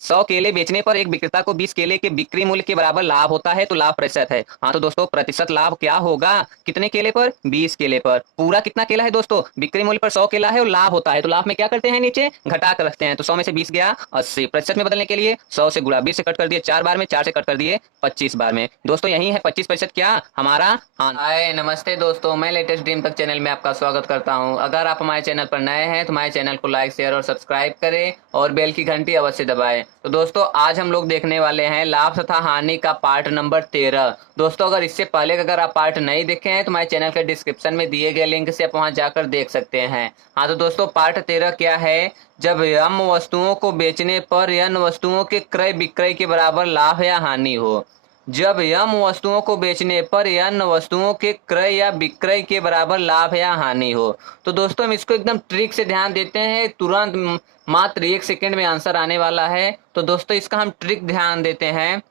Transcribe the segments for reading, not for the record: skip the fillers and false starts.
100 केले बेचने पर एक विक्रेता को 20 केले के बिक्री मूल्य के बराबर लाभ होता है, तो लाभ प्रतिशत है। हाँ तो दोस्तों प्रतिशत लाभ क्या होगा, कितने केले पर, 20 केले पर। पूरा कितना केला है दोस्तों, बिक्री मूल्य पर 100 केला है और लाभ होता है, तो लाभ में क्या करते हैं, नीचे घटा कर रखते हैं। तो 100 में से 20 गया 80। प्रतिशत में बदलने के लिए 100 से गुणा, 20 से कट कर दिए 4 बार में, 4 से कट कर दिए 25 बार में। दोस्तों यही है 25% क्या हमारा। हाय नमस्ते दोस्तों, मैं लेटेस्ट ड्रीम तक चैनल में आपका स्वागत करता हूं। अगर आप हमारे चैनल पर नए हैं तो हमारे चैनल को लाइक शेयर और सब्सक्राइब करें और बेल की घंटी अवश्य दबाएं। तो दोस्तों आज हम लोग देखने वाले हैं लाभ तथा हानि का पार्ट नंबर 13। दोस्तों अगर इससे पहले अगर आप पार्ट नहीं देखे हैं तो हमारे चैनल के डिस्क्रिप्शन में दिए गए लिंक से आप वहां जाकर देख सकते हैं। हाँ तो दोस्तों पार्ट 13 क्या है, जब यम वस्तुओं को बेचने पर यन वस्तुओं के क्रय विक्रय के बराबर लाभ या हानि हो। जब यम वस्तुओं को बेचने पर यन वस्तुओं के क्रय या विक्रय के बराबर लाभ या हानि हो। तो दोस्तों हम इसको एकदम ट्रिक से ध्यान देते हैं, तुरंत मात्र 1 सेकंड में आंसर आने वाला है। तो दोस्तों इसका हम ट्रिक ध्यान देते हैं,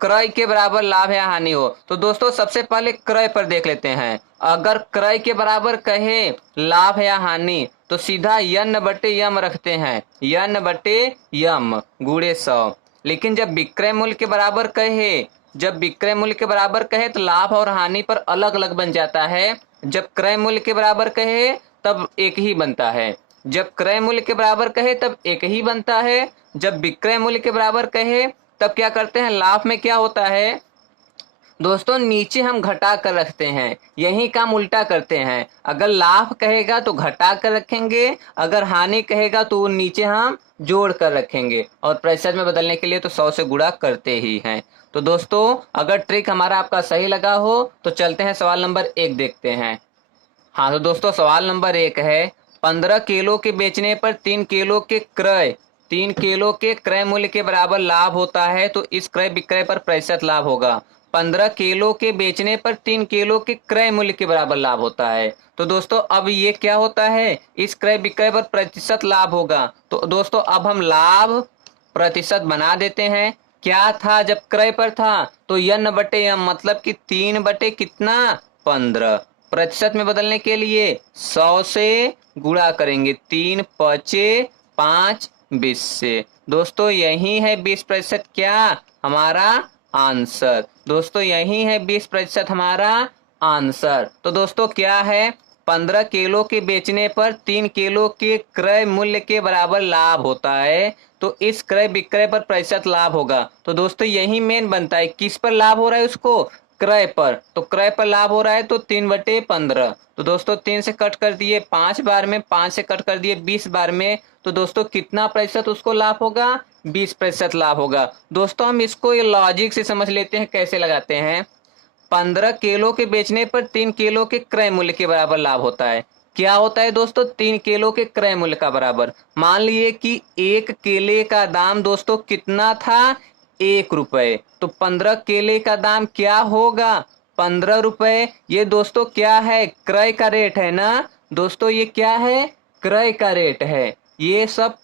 क्रय के बराबर लाभ या हानि हो। तो दोस्तों सबसे पहले क्रय पर देख लेते हैं। अगर क्रय के बराबर कहे लाभ या हानि तो सीधा यन बटे यम रखते हैं, यन बटे यम गुणे 100। लेकिन जब विक्रय मूल्य के बराबर कहे, जब विक्रय मूल्य के बराबर कहे तो लाभ और हानि पर अलग अलग बन जाता है। जब क्रय मूल्य के बराबर कहे तब एक ही बनता है, जब क्रय मूल्य के बराबर कहे तब एक ही बनता है। जब विक्रय मूल्य के बराबर कहे तब क्या करते हैं, लाभ में क्या होता है दोस्तों, नीचे हम घटा कर रखते हैं। यही काम उल्टा करते हैं, अगर लाभ कहेगा तो घटा कर रखेंगे, अगर हानि कहेगा तो नीचे हम जोड़ कर रखेंगे। और प्रतिशत में बदलने के लिए तो 100 से गुणा करते ही हैं। तो दोस्तों अगर ट्रिक हमारा आपका सही लगा हो तो चलते हैं सवाल नंबर 1 देखते हैं। हाँ तो दोस्तों सवाल नंबर 1 है, 15 किलो के बेचने पर 3 किलो के क्रय, 3 किलो के क्रय मूल्य के बराबर लाभ होता है, तो इस क्रय विक्रय पर प्रतिशत लाभ होगा। 15 किलो के बेचने पर 3 किलो के क्रय मूल्य के बराबर लाभ होता है। तो दोस्तों अब ये क्या होता है, इस क्रय विक्रय पर प्रतिशत लाभ होगा। तो दोस्तों अब हम लाभ प्रतिशत बना देते हैं। क्या था, जब क्रय पर था तो यन बटे यम, मतलब कि 3 बटे कितना, 15। प्रतिशत में बदलने के लिए 100 से गुणा करेंगे, 3 पचे 5 20 से। दोस्तों यही है 20% क्या हमारा आंसर। दोस्तों यही है 20% हमारा आंसर। तो दोस्तों क्या है, 15 किलो के बेचने पर 3 किलो के क्रय मूल्य के बराबर लाभ होता है, तो इस क्रय विक्रय पर प्रतिशत लाभ होगा। तो दोस्तों यही मेन बनता है, किस पर लाभ हो रहा है उसको, क्रय पर। तो क्रय पर लाभ हो रहा है तो 3/15। तो दोस्तों 3 से कट कर दिए 5 बार में, 5 से कट कर दिए 20 बार में। तो दोस्तों कितना प्रतिशत उसको लाभ होगा, 20% लाभ होगा। दोस्तों हम इसको ये लॉजिक से समझ लेते हैं, कैसे लगाते हैं। 15 किलो के बेचने पर 3 किलो के क्रय मूल्य के बराबर लाभ होता है। क्या होता है दोस्तों, 3 किलो के क्रय मूल्य का बराबर। मान लिए कि एक केले का दाम दोस्तों कितना था, 1 रुपए, तो 15 केले का दाम क्या होगा, 15 रुपए। ये दोस्तों क्या है, क्रय का रेट है ना दोस्तों, ये क्या है, क्रय का रेट है। ये सब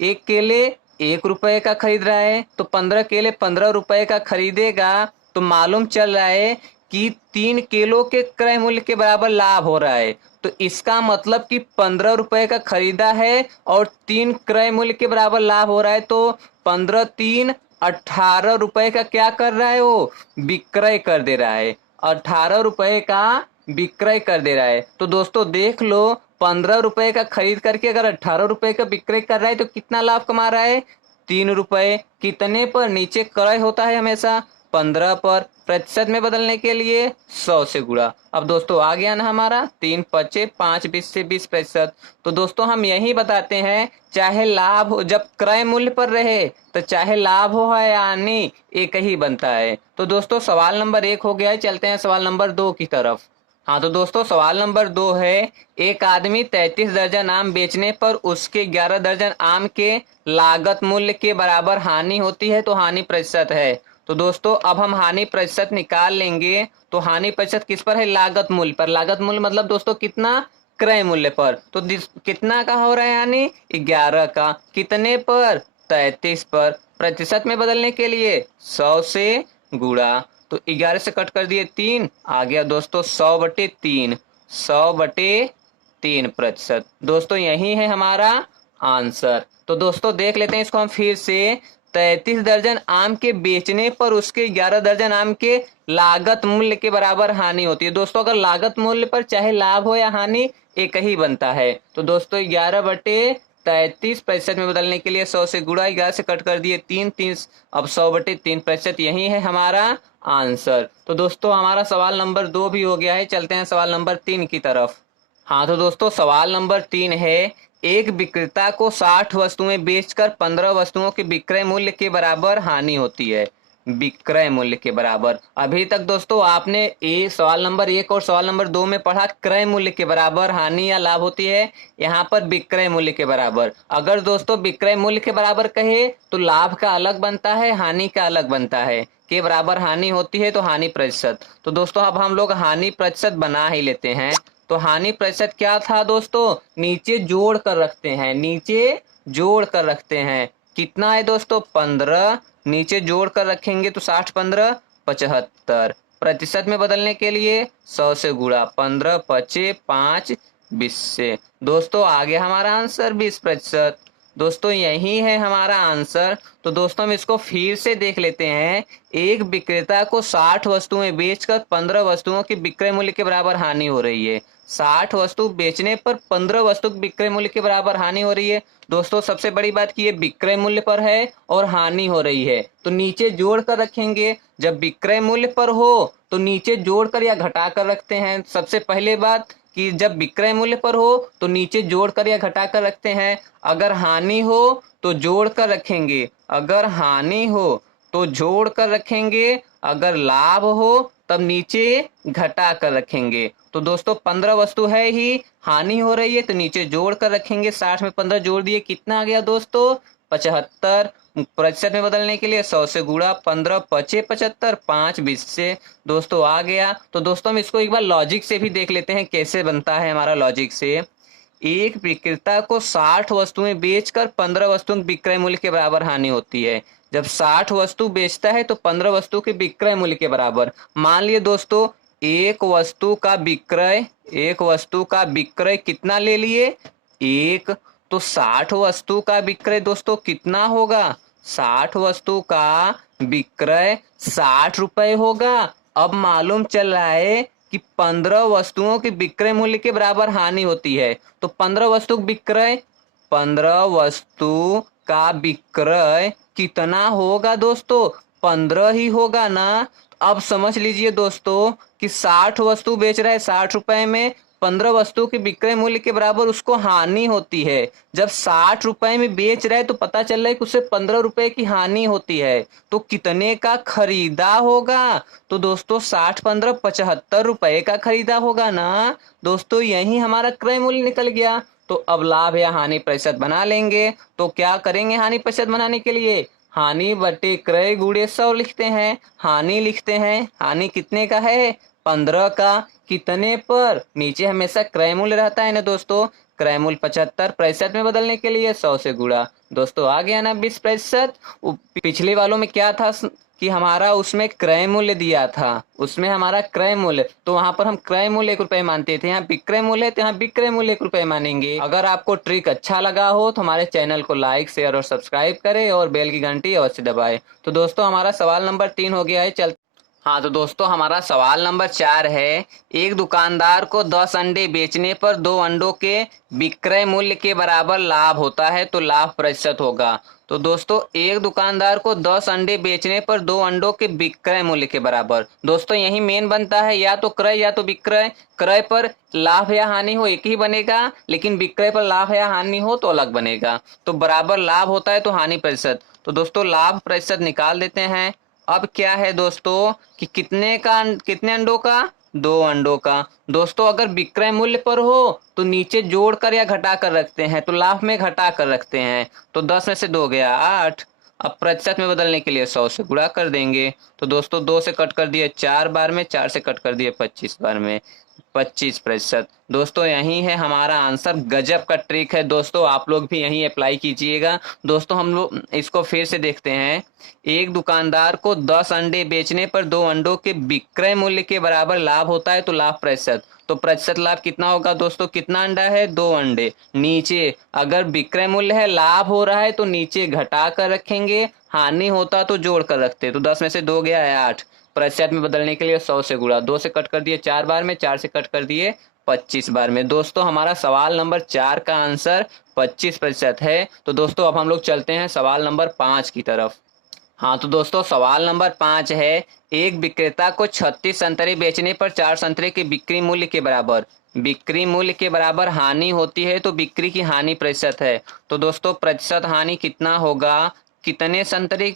एक केले 1 रुपए का खरीद रहा है, तो 15 केले 15 रुपए का खरीदेगा। तो मालूम चल रहा है कि 3 किलो के क्रय मूल्य के बराबर लाभ हो रहा है। तो इसका मतलब कि 15 रुपए का खरीदा है और 3 क्रय मूल्य के बराबर लाभ हो रहा है, तो 15 3 18 रुपए का क्या कर रहा है, वो विक्रय कर दे रहा है, 18 रुपए का विक्रय कर दे रहा है। तो दोस्तों देख लो, 15 रुपए का खरीद करके अगर 18 रुपए का विक्रय कर रहा है तो कितना लाभ कमा रहा है, 3 रुपए। कितने पर, नीचे क्रय होता है हमेशा 15 पर। प्रतिशत में बदलने के लिए 100 से गुणा। अब दोस्तों आ गया ना हमारा, 3 पचे 5 20 से 20%। तो दोस्तों हम यही बताते हैं, चाहे लाभ हो, जब क्रय मूल्य पर रहे तो चाहे लाभ हो या हानि एक ही बनता है। तो दोस्तों सवाल नंबर 1 हो गया है, चलते हैं सवाल नंबर 2 की तरफ। हाँ तो दोस्तों सवाल नंबर 2 है, एक आदमी 33 दर्जन आम बेचने पर उसके 11 दर्जन आम के लागत मूल्य के बराबर हानि होती है, तो हानि प्रतिशत है। तो दोस्तों अब हम हानि प्रतिशत निकाल लेंगे। तो हानि प्रतिशत किस पर है, लागत मूल्य पर। लागत मूल्य मतलब दोस्तों कितना, क्रय मूल्य पर। तो कितना का हो रहा है यानी 11 का, कितने पर, 33 पर। प्रतिशत में बदलने के लिए 100 से गुणा, तो 11 से कट कर दिए 3, आ गया दोस्तों 100/3, 100/3%। दोस्तों यही है हमारा आंसर। तो दोस्तों देख लेते हैं इसको हम फिर से। 33 दर्जन आम के बेचने पर उसके 11 दर्जन आम के लागत मूल्य के बराबर हानि होती है। दोस्तों अगर लागत मूल्य पर चाहे लाभ हो या हानि एक ही बनता है। तो दोस्तों 11/33 में बदलने के लिए 100 से गुणा, 11 से कट कर दिए 3, अब 100/3%, यही है हमारा आंसर। तो दोस्तों हमारा सवाल नंबर 2 भी हो गया है। चलते हैं सवाल नंबर 3 की तरफ। हाँ तो दोस्तों सवाल नंबर 3 है, एक विक्रेता को 60 वस्तुएं बेचकर 15 वस्तुओं के विक्रय मूल्य के बराबर हानि होती है। विक्रय मूल्य के बराबर। अभी तक दोस्तों आपने सवाल नंबर 1 और सवाल नंबर 2 में पढ़ा क्रय मूल्य के बराबर हानि या लाभ होती है, यहाँ पर विक्रय मूल्य के बराबर। अगर दोस्तों विक्रय मूल्य के बराबर कहे तो लाभ का अलग बनता है, हानि का अलग बनता है। के बराबर हानि होती है तो हानि प्रतिशत। तो दोस्तों अब हम लोग हानि प्रतिशत बना ही लेते हैं। तो हानि प्रतिशत क्या था दोस्तों, नीचे जोड़ कर रखते हैं, नीचे जोड़ कर रखते हैं। कितना है दोस्तों 15, नीचे जोड़ कर रखेंगे तो 60 15 75। प्रतिशत में बदलने के लिए 100 से गुणा, 15 पचे 5 20 से। दोस्तों आ गया हमारा आंसर 20%। दोस्तों यही है हमारा आंसर। तो दोस्तों हम इसको फिर से देख लेते हैं। एक विक्रेता को 60 वस्तुएं बेचकर 15 वस्तुओं की विक्रय मूल्य के बराबर हानि हो रही है। 60 वस्तु बेचने पर 15 वस्तु विक्रय मूल्य के बराबर हानि हो रही है। दोस्तों सबसे बड़ी बात की ये विक्रय मूल्य पर है और हानि हो रही है, तो नीचे जोड़ कर रखेंगे। जब विक्रय मूल्य पर हो तो नीचे जोड़कर या घटा कर रखते हैं। सबसे पहले बात कि जब विक्रय मूल्य पर हो तो नीचे जोड़कर या घटाकर रखते हैं। अगर हानि हो तो जोड़ कर रखेंगे, अगर हानि हो तो जोड़ कर रखेंगे, अगर लाभ हो तब नीचे घटा कर रखेंगे। तो दोस्तों 15 वस्तु है ही, हानि हो रही है तो नीचे जोड़ कर रखेंगे। 60 में 15 जोड़ दिए, कितना आ गया दोस्तों 75। प्रतिशत में बदलने के लिए 100 से गुणा, 15 पचे 75, 5 20 से। दोस्तों आ गया। तो दोस्तों हम इसको एक बार लॉजिक से भी देख लेते हैं कैसे बनता है हमारा लॉजिक से। एक विक्रेता को 60 वस्तुएं बेचकर 15 वस्तुओं के विक्रय मूल्य के बराबर हानि होती है। जब 60 वस्तु बेचता है तो 15 वस्तु के विक्रय मूल्य के बराबर। मान लिए दोस्तों एक वस्तु का विक्रय कितना ले लिए, एक। तो 60 वस्तु का विक्रय दोस्तों कितना होगा, 60 वस्तु का विक्रय 60 रुपए होगा। अब मालूम चल रहा है कि 15 वस्तुओं के विक्रय मूल्य के बराबर हानि होती है। तो 15 वस्तु विक्रय, 15 वस्तु का विक्रय कितना होगा दोस्तों, 15 ही होगा ना। अब समझ लीजिए दोस्तों कि 60 वस्तु बेच रहा है 60 रुपए में, 15 वस्तु के विक्रय मूल्य के बराबर उसको हानि होती है। जब 60 रुपए में बेच रहा है तो पता चल रहा है कि उसे 15 रुपए की हानि होती है, तो कितने का खरीदा होगा। तो दोस्तों 60 15 75 रुपए का खरीदा होगा ना। दोस्तों यही हमारा क्रय मूल्य निकल गया। तो अब लाभ या हानि प्रतिशत बना लेंगे। तो क्या करेंगे हानि प्रतिशत बनाने के लिए, हानि बटे क्रय गुणे 100 लिखते हैं। हानि लिखते हैं, हानि कितने का है 15 का, कितने पर, नीचे हमेशा क्रय मूल्य रहता है ना दोस्तों। क्रय मूल्य 75, प्रतिशत में बदलने के लिए 100 से गुणा। दोस्तों आ गया ना 20%। पिछले वालों में क्या था कि हमारा उसमें क्रय मूल्य दिया था, उसमें हमारा क्रय मूल्य, तो वहां पर हम क्रय मूल्य 1 रुपए मानते थे। यहाँ विक्रय मूल्य है तो यहाँ विक्रय मूल्य 1 रुपए मानेंगे। अगर आपको ट्रिक अच्छा लगा हो तो हमारे चैनल को लाइक शेयर और सब्सक्राइब करें और बेल की घंटी अवश्य दबाए। तो दोस्तों हमारा सवाल नंबर 3 हो गया है। चल हाँ तो दोस्तों हमारा सवाल नंबर 4 है, एक दुकानदार को 10 अंडे बेचने पर 2 अंडों के विक्रय मूल्य के बराबर लाभ होता है, तो लाभ प्रतिशत होगा। तो दोस्तों एक दुकानदार को 10 अंडे बेचने पर 2 अंडों के विक्रय मूल्य के बराबर। दोस्तों यही मेन बनता है, या तो क्रय या तो विक्रय। क्रय पर लाभ या हानि हो एक ही बनेगा, लेकिन विक्रय पर लाभ या हानि हो तो अलग बनेगा। तो बराबर लाभ होता है तो हानि प्रतिशत। तो दोस्तों लाभ प्रतिशत निकाल देते हैं। अब क्या है दोस्तों कि कितने अंडों का, 2 अंडों का। दोस्तों अगर विक्रय मूल्य पर हो तो नीचे जोड़कर या घटा कर रखते हैं, तो लाभ में घटा कर रखते हैं। तो 10 में से 2 गया 8। अब प्रतिशत में बदलने के लिए 100 से गुणा कर देंगे। तो दोस्तों 2 से कट कर दिए 4 बार में, 4 से कट कर दिए 25 बार में, 25%। दोस्तों यही है हमारा आंसर। गजब का ट्रिक है दोस्तों, आप लोग भी यही अप्लाई कीजिएगा। दोस्तों हम लोग इसको फिर से देखते हैं। एक दुकानदार को 10 अंडे बेचने पर 2 अंडों के विक्रय मूल्य के बराबर लाभ होता है, तो लाभ प्रतिशत। तो प्रतिशत लाभ कितना होगा दोस्तों, कितना अंडा है, 2 अंडे। नीचे अगर विक्रय मूल्य है, लाभ हो रहा है तो नीचे घटा कर रखेंगे, हानि होता तो जोड़ कर रखते। तो 10 में से 2 गया है 8। प्रतिशत में बदलने के लिए 100 से गुणा, 2 से कट कर दिए 4 बार में, 4 से कट कर दिए 25 बार में। दोस्तों हमारा सवाल नंबर 4 का आंसर 25% है। तो दोस्तों अब हम लोग चलते हैं सवाल नंबर 5 की तरफ। हाँ तो दोस्तों सवाल नंबर 5 है, एक विक्रेता को 36 संतरे बेचने पर 4 संतरे के बिक्री मूल्य के बराबर हानि होती है, तो बिक्री की हानि प्रतिशत है। तो दोस्तों प्रतिशत हानि कितना होगा, कितने संतरे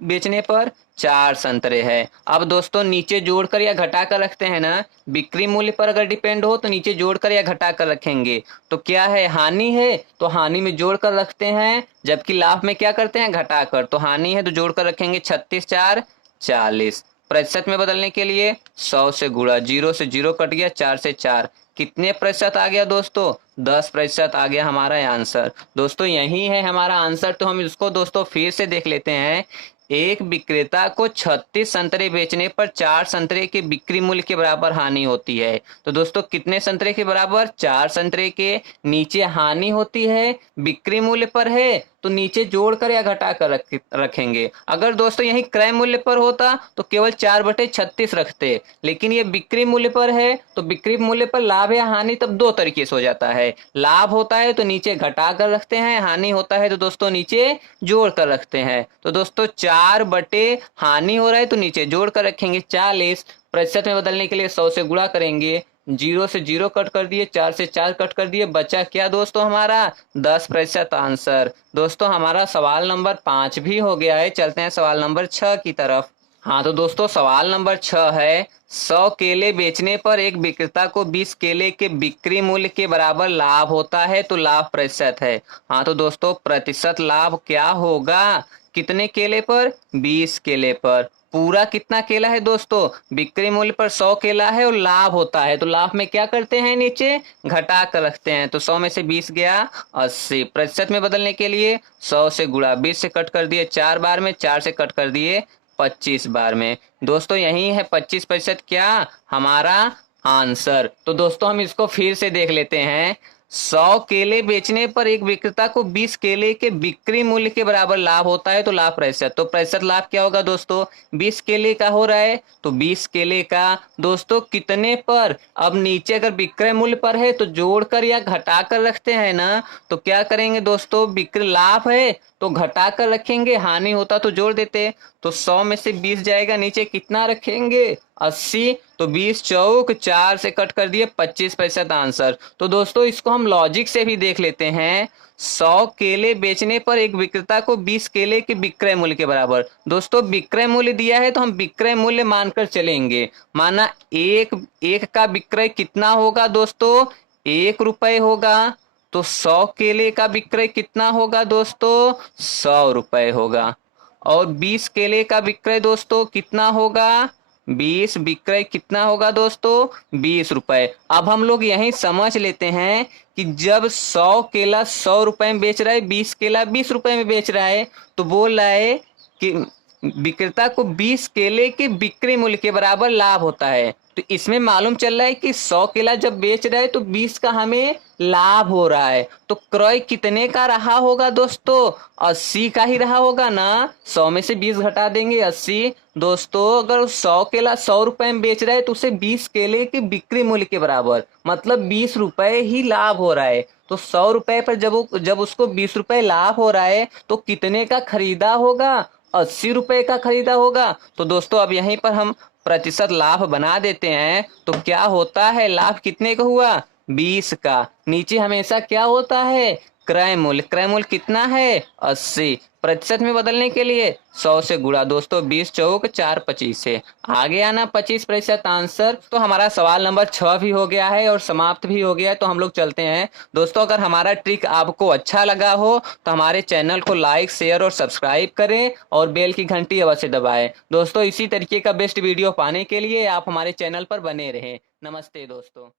बेचने पर, 4 संतरे है। अब दोस्तों नीचे जोड़कर या घटाकर रखते हैं ना, बिक्री मूल्य पर अगर डिपेंड हो तो नीचे जोड़कर या घटाकर रखेंगे। तो क्या है, हानि है तो हानि में जोड़कर रखते हैं, जबकि लाभ में क्या करते हैं, घटाकर। तो हानि है तो जोड़कर रखेंगे, 36 4 40। प्रतिशत में बदलने के लिए 100 से गुणा, 0 से 0 कट गया, 4 से 4, कितने प्रतिशत आ गया दोस्तों, 10% आ गया हमारा आंसर। दोस्तों यही है हमारा आंसर। तो हम इसको दोस्तों फिर से देख लेते हैं। एक विक्रेता को 36 संतरे बेचने पर 4 संतरे के बिक्री मूल्य के बराबर हानि होती है। तो दोस्तों कितने संतरे के बराबर, 4 संतरे के। नीचे हानि होती है, बिक्री मूल्य पर है तो नीचे जोड़कर या घटाकर रखेंगे। अगर दोस्तों यही क्रय मूल्य पर होता तो केवल 4/36 रखते, लेकिन ये बिक्री मूल्य पर है तो बिक्री मूल्य पर लाभ या हानि तब 2 तरीके से हो जाता है। लाभ होता है तो नीचे घटा कर रखते हैं, हानि होता है तो दोस्तों नीचे जोड़ कर रखते हैं। तो दोस्तों 4 बटे हानि हो रहा है तो नीचे जोड़ कर रखेंगे 40। प्रतिशत में बदलने के लिए 100 से गुणा करेंगे, 0 से 0 कट कर दिए, 4 से 4 कट कर दिए, बचा क्या दोस्तों हमारा, 10% आंसर। दोस्तों हमारा सवाल नंबर 5 भी हो गया है। चलते हैं सवाल नंबर 6 की तरफ। हाँ तो दोस्तों सवाल नंबर 6 है, 100 केले बेचने पर एक विक्रेता को 20 केले के बिक्री मूल्य के बराबर लाभ होता है, तो लाभ प्रतिशत है। हाँ तो दोस्तों प्रतिशत लाभ क्या होगा, कितने केले पर, 20 केले पर। पूरा कितना केला है दोस्तों, बिक्री मूल्य पर 100 केला है और लाभ होता है, तो लाभ में क्या करते हैं, नीचे घटा कर रखते हैं। तो 100 में से 20 गया 80। प्रतिशत में बदलने के लिए 100 से गुणा, 20 से कट कर दिए 4 बार में, 4 से कट कर दिए 25 बार में। दोस्तों यही है 25% क्या हमारा आंसर। तो दोस्तों हम इसको फिर से देख लेते हैं। 100 केले बेचने पर एक विक्रेता को 20 केले के बिक्री मूल्य के बराबर लाभ होता है, तो लाभ प्रतिशत। तो प्रतिशत लाभ क्या होगा दोस्तों, 20 केले का हो रहा है तो 20 केले का दोस्तों कितने पर। अब नीचे अगर विक्रय मूल्य पर है तो जोड़कर या घटाकर रखते हैं ना, तो क्या करेंगे दोस्तों, बिक्री लाभ है तो घटाकर रखेंगे, हानि होता तो जोड़ देते। तो 100 में से 20 जाएगा, नीचे कितना रखेंगे, 80। तो 20 चौक 4 से कट कर दिए, 25% आंसर। तो दोस्तों इसको हम लॉजिक से भी देख लेते हैं। 100 केले बेचने पर एक विक्रेता को 20 केले के विक्रय मूल्य के बराबर। दोस्तों विक्रय मूल्य दिया है तो हम विक्रय मूल्य मानकर चलेंगे। माना एक का विक्रय कितना होगा दोस्तों, 1 रुपए होगा। तो 100 केले का विक्रय कितना होगा दोस्तों, 100 रुपए होगा। और 20 केले का विक्रय दोस्तों कितना होगा, 20 विक्रय कितना होगा दोस्तों, 20 रुपए। अब हम लोग यही समझ लेते हैं कि जब 100 केला 100 रुपए में बेच रहा है, 20 केला 20 रुपए में बेच रहा है, तो बोल रहा है कि विक्रेता को 20 केले के बिक्री मूल्य के बराबर लाभ होता है। तो इसमें मालूम चल रहा है कि 100 केला जब बेच रहा है तो 20 का हमें लाभ हो रहा है। तो क्रय कितने का रहा होगा दोस्तों, 80 का ही रहा होगा ना। 100 में से 20 घटा देंगे, 80। दोस्तों अगर 100 केला 100 रुपए में बेच रहा है तो उसे 20 केले के बिक्री मूल्य के बराबर, मतलब 20 रुपए ही लाभ हो रहा है। तो 100 रुपए पर जब उसको 20 रुपए लाभ हो रहा है तो कितने का खरीदा होगा, 80 रुपए का खरीदा होगा। तो दोस्तों अब यहीं पर हम प्रतिशत लाभ बना देते हैं। तो क्या होता है, लाभ कितने का हुआ, 20 का। नीचे हमेशा क्या होता है, क्रय मूल्य। क्रय मूल्य कितना है, 80। प्रतिशत में बदलने के लिए 100 से गुणा, दोस्तों 20 चौक 4 25 है, आगे आना 25% आंसर। तो हमारा सवाल नंबर 6 भी हो गया है और समाप्त भी हो गया है। तो हम लोग चलते हैं दोस्तों। अगर हमारा ट्रिक आपको अच्छा लगा हो तो हमारे चैनल को लाइक शेयर और सब्सक्राइब करें और बेल की घंटी अवश्य दबाएं। दोस्तों इसी तरीके का बेस्ट वीडियो पाने के लिए आप हमारे चैनल पर बने रहें। नमस्ते दोस्तों।